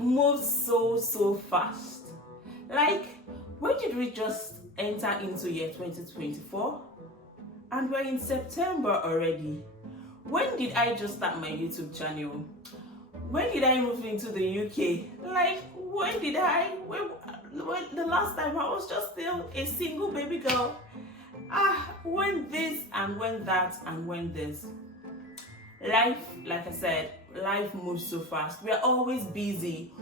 moves so fast. Like, when did we just enter into year 2024? And we're in September already. When did I just start my YouTube channel? When did I move into the UK? Like, when the last time I was just still a single baby girl. When this and when that and when this. Life, like I said, life moves so fast. We are always busy,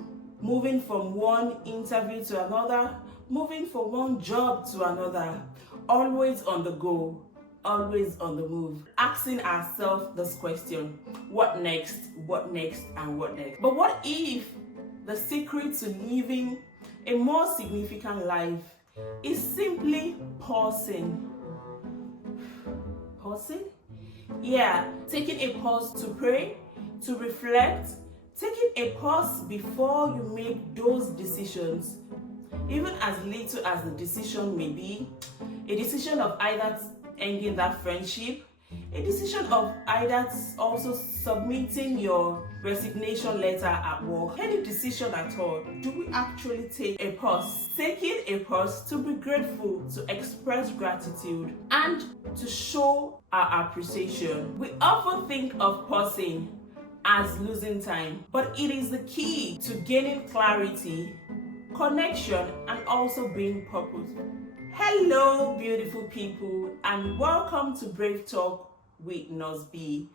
moving from one interview to another, moving from one job to another, always on the go, always on the move, asking ourselves this question: what next, what next, and what next? But what if the secret to living a more significant life is simply pausing? Pausing? Yeah, taking a pause to pray, to reflect, taking a pause before you make those decisions, even as little as the decision may be, a decision of either ending that friendship, a decision of either also submitting your resignation letter at work, any decision at all. Do we actually take a pause? Taking a pause to be grateful, to express gratitude, and to show our appreciation. We often think of pausing as losing time, but it is the key to gaining clarity, connection, and also being purpose. Hello, beautiful people, and welcome to Brave Talk with NurseBee.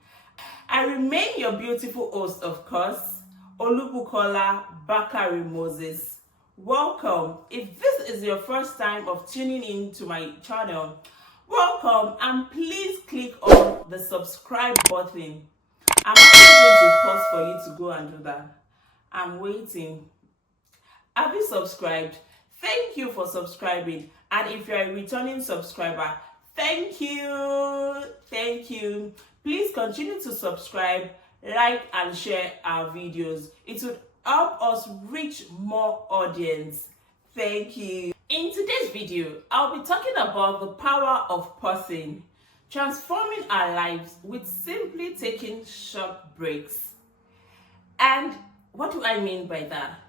I remain your beautiful host, of course, Olubukola Bakari Moses. Welcome. If this is your first time of tuning in to my channel, welcome, and please click on the subscribe button. I'm actually going to pause for you to go and do that. I'm waiting. Have you subscribed? Thank you for subscribing. And if you're a returning subscriber, thank you. Thank you. Please continue to subscribe, like, and share our videos. It would help us reach more audience. Thank you. In today's video, I'll be talking about the power of pausing, transforming our lives with simply taking short breaks. And what do I mean by that?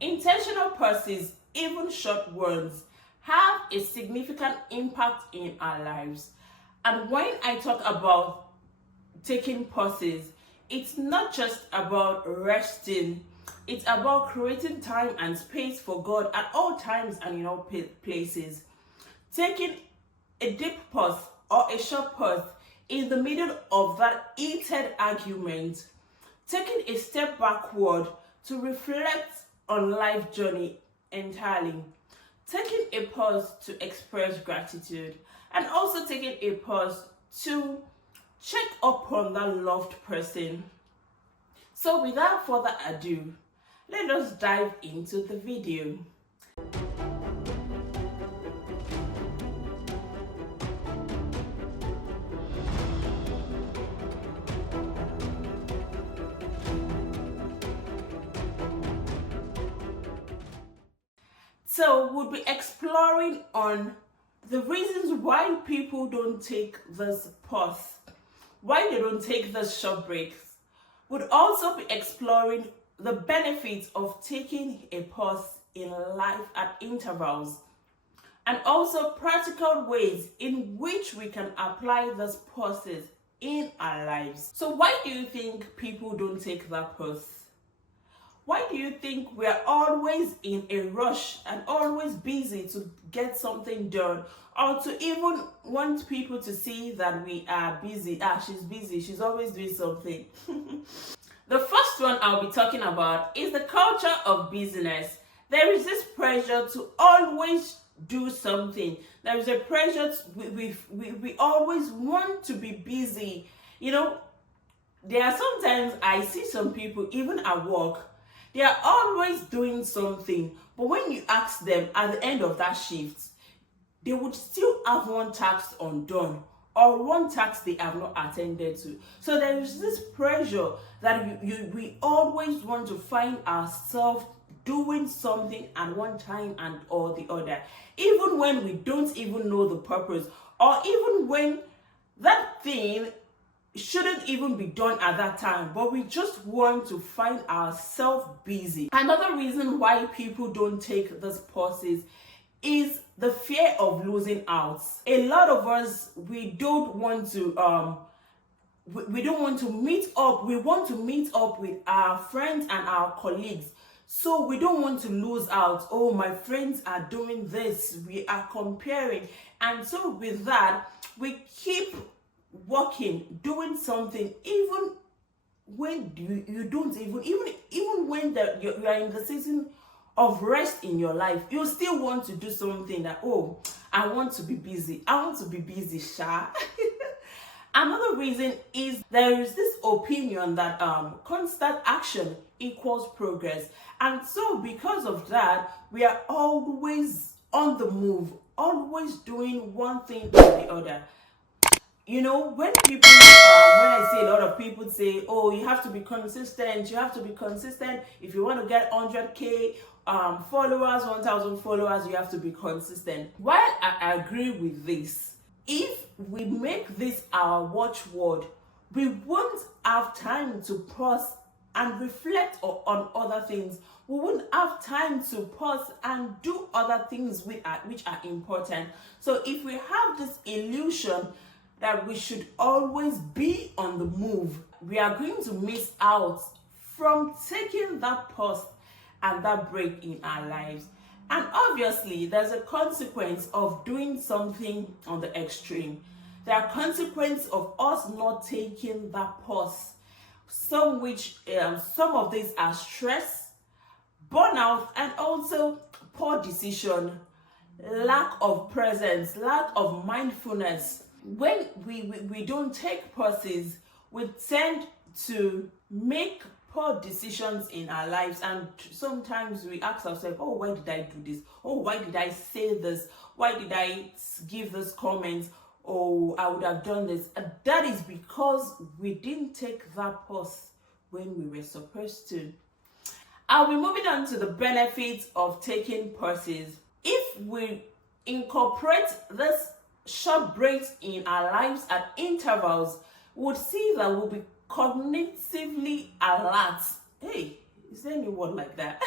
Intentional pauses, even short ones, have a significant impact in our lives. And when I talk about taking pauses, it's not just about resting. It's about creating time and space for God at all times and in all places. Taking a deep pause or a short pause in the middle of that heated argument. Taking a step backward to reflect on life journey entirely. Taking a pause to express gratitude, and also taking a pause to check up on that loved person. So without further ado, let us dive into the video. So we'll be exploring on the reasons why people don't take this pause, why they don't take this short breaks. We'll also be exploring the benefits of taking a pause in life at intervals, and also practical ways in which we can apply these pauses in our lives. So why do you think people don't take that pause? Why do you think we're always in a rush and always busy to get something done, or to even want people to see that we are busy? She's busy, she's always doing something. The first one I'll be talking about is the culture of busyness. There is this pressure to always do something. There is a pressure we always want to be busy. You know, there are sometimes I see some people, even at work, they are always doing something, but when you ask them at the end of that shift, they would still have one task undone or one task they have not attended to. So there is this pressure that we always want to find ourselves doing something at one time and or the other, even when we don't even know the purpose, or even when that thing shouldn't even be done at that time, but we just want to find ourselves busy. Another reason why people don't take these pauses is the fear of losing out. A lot of us, we don't want to meet up. We want to meet up with our friends and our colleagues, so we don't want to lose out. Oh, my friends are doing this, we are comparing, and so with that we keep working, doing something, even when you don't even when you are in the season of rest in your life, you still want to do something that, oh, I want to be busy, sha. Another reason is there is this opinion that constant action equals progress, and so because of that we are always on the move, always doing one thing or the other. You know, when people, when I say, a lot of people say, oh, you have to be consistent, if you want to get 100k followers, 1,000 followers, you have to be consistent. While I agree with this, if we make this our watchword, we won't have time to pause and reflect on other things. We won't have time to pause and do other things which are important. So if we have this illusion that we should always be on the move, we are going to miss out from taking that pause and that break in our lives. And obviously, there's a consequence of doing something on the extreme. There are consequences of us not taking that pause. Some of these are stress, burnout, and also poor decision, lack of presence, lack of mindfulness. When we don't take pauses, we tend to make poor decisions in our lives, and sometimes we ask ourselves, oh, why did I do this? Oh, why did I say this? Why did I give this comment? Oh, I would have done this. And that is because we didn't take that pause when we were supposed to. I'll be moving on to the benefits of taking pauses. If we incorporate this short breaks in our lives at intervals, we would see that we'll be cognitively alert. Hey, is there any word like that?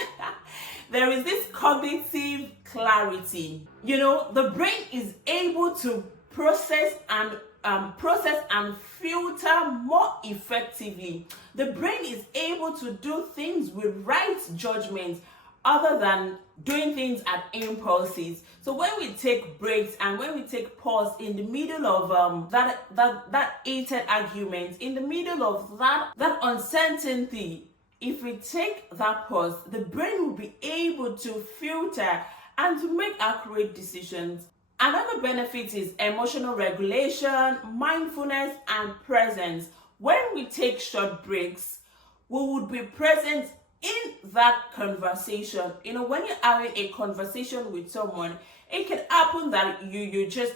There is this cognitive clarity. You know, the brain is able to process and filter more effectively. The brain is able to do things with right judgment other than doing things at impulses. So when we take breaks and when we take pause in the middle of that heated argument, in the middle of that uncertainty, if we take that pause, the brain will be able to filter and to make accurate decisions. Another benefit is emotional regulation, mindfulness, and presence. When we take short breaks, we would be present in that conversation. You know, when you're having a conversation with someone, it can happen that you just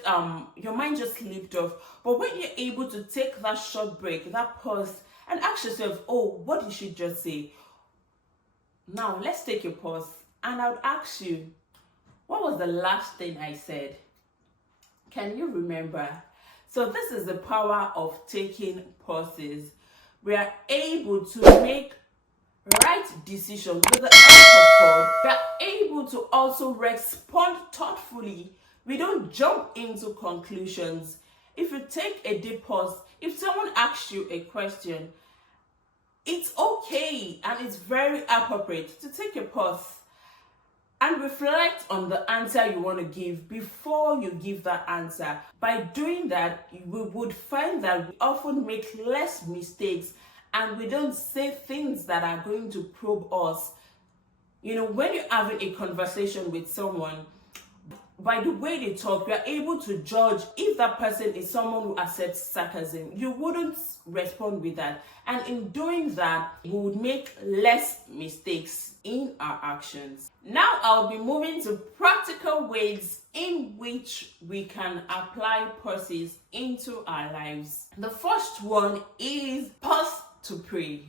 your mind just slipped off. But when you're able to take that short break, that pause, and ask yourself, oh, what did she just say? Now let's take a pause, and I would ask you, what was the last thing I said? Can you remember? So this is the power of taking pauses. We are able to make right decisions with the help of God. We are able to also respond thoughtfully. We don't jump into conclusions. If you take a deep pause, if someone asks you a question, it's okay and it's very appropriate to take a pause and reflect on the answer you want to give before you give that answer. By doing that, we would find that we often make less mistakes and we don't say things that are going to probe us. You know, when you're having a conversation with someone, by the way they talk, you're able to judge if that person is someone who accepts sarcasm. You wouldn't respond with that. And in doing that, we would make less mistakes in our actions. Now I'll be moving to practical ways in which we can apply pauses into our lives. The first one is pause to pray.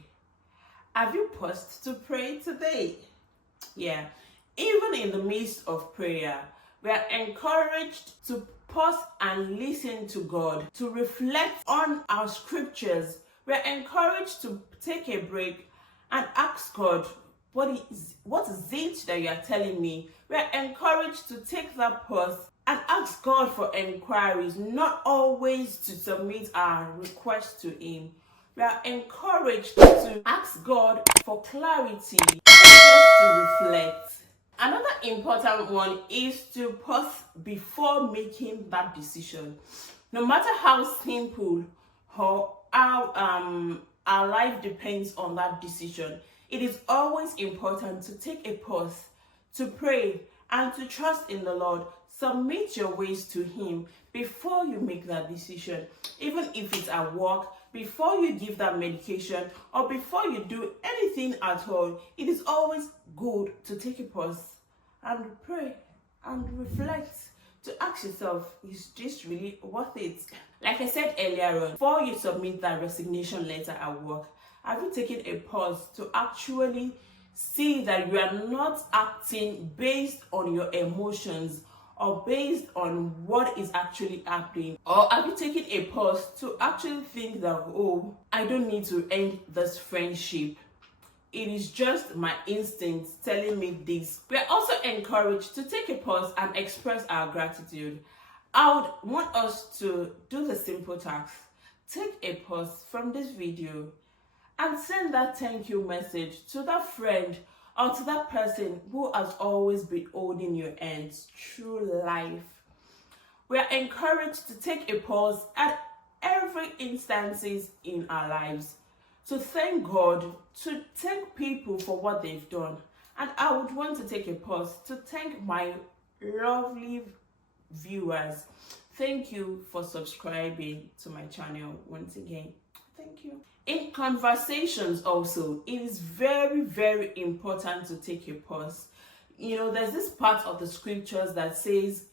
Have you paused to pray today? Yeah. Even in the midst of prayer, We are encouraged to pause and listen to God, to reflect on our scriptures. We are encouraged to take a break and ask God, what is it that you are telling me? We are encouraged to take that pause and ask God for inquiries, not always to submit our requests to Him. We are encouraged to ask God for clarity, not just to reflect. Another important one is to pause before making that decision. No matter how simple or how our life depends on that decision, it is always important to take a pause, to pray, and to trust in the Lord. Submit your ways to Him before you make that decision. Even if it's at work, before you give that medication, or before you do anything at all, it is always good to take a pause and pray and reflect, to ask yourself, is this really worth it? Like I said earlier on, before you submit that resignation letter at work, have you taken a pause to actually see that you are not acting based on your emotions or based on what is actually happening? Or have you taken a pause to actually think that, oh, I don't need to end this friendship, it is just my instincts telling me this? We are also encouraged to take a pause and express our gratitude. I would want us to do the simple task. Take a pause from this video and send that thank you message to that friend or to that person who has always been holding your hands through life. We are encouraged to take a pause at every instances in our lives, to thank God, to thank people for what they've done. And I would want to take a pause to thank my lovely viewers. Thank you for subscribing to my channel once again. Thank you. In conversations also, it is very, very important to take a pause. There's this part of the scriptures that says,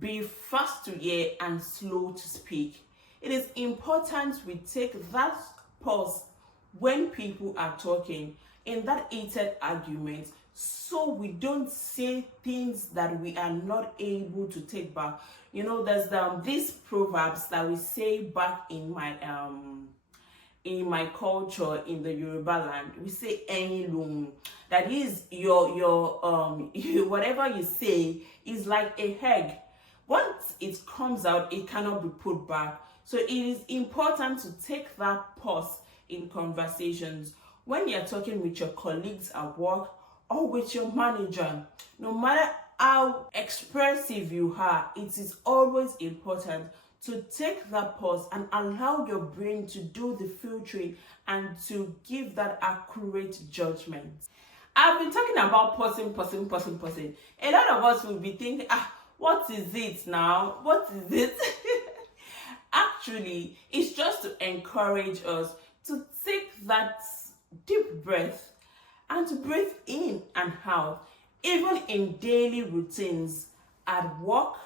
be fast to hear and slow to speak. It is important we take that pause when people are talking in that heated argument, so we don't say things that we are not able to take back. There's these proverbs that we say back in my culture in the Yoruba land. We say "Ẹyin lohùn." That is your whatever you say is like a egg. Once it comes out, it cannot be put back. So it is important to take that pause in conversations when you're talking with your colleagues at work or with your manager. No matter how expressive you are, it is always important to take that pause and allow your brain to do the filtering and to give that accurate judgment. I've been talking about pausing. A lot of us will be thinking, what is it now? What is it? Actually, it's just to encourage us to take that deep breath and to breathe in and out, even in daily routines, at work,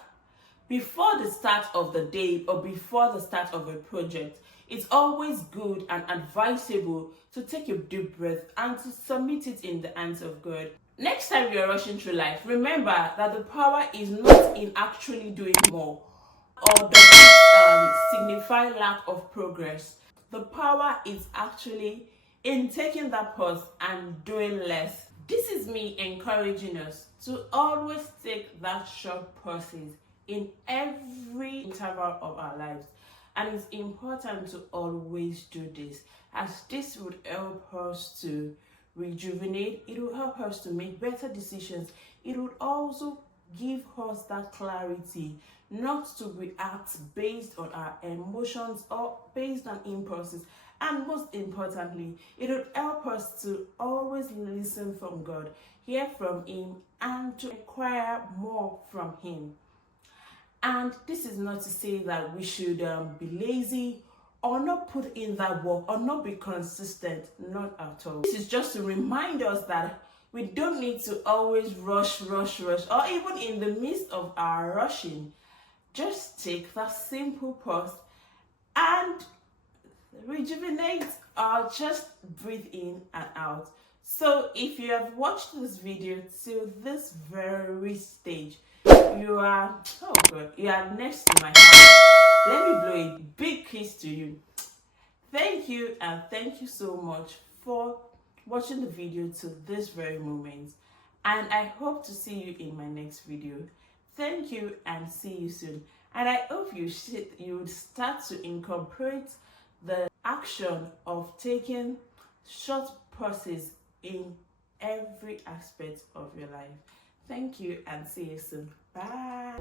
before the start of the day or before the start of a project. It's always good and advisable to take a deep breath and to submit it in the hands of God. Next time you're rushing through life, remember that the power is not in actually doing more, or does it signify lack of progress. The power is actually in taking that pause and doing less. This is me encouraging us to always take that short pauses in every interval of our lives. And it's important to always do this, as this would help us to rejuvenate. It will help us to make better decisions. It would also give us that clarity not to react based on our emotions or based on impulses. And most importantly, it would help us to always listen from God, hear from Him, and to inquire more from Him. And this is not to say that we should be lazy or not put in that work or not be consistent, not at all. This is just to remind us that we don't need to always rush, or even in the midst of our rushing, just take that simple pause and rejuvenate or just breathe in and out. So if you have watched this video till this very stage, You are, oh God, you are next to my heart. Let me blow a big kiss to you. Thank you, and thank you so much for watching the video to this very moment. And I hope to see you in my next video. Thank you, and see you soon. And I hope you would start to incorporate the action of taking short pauses in every aspect of your life. Thank you, and see you soon. Bye.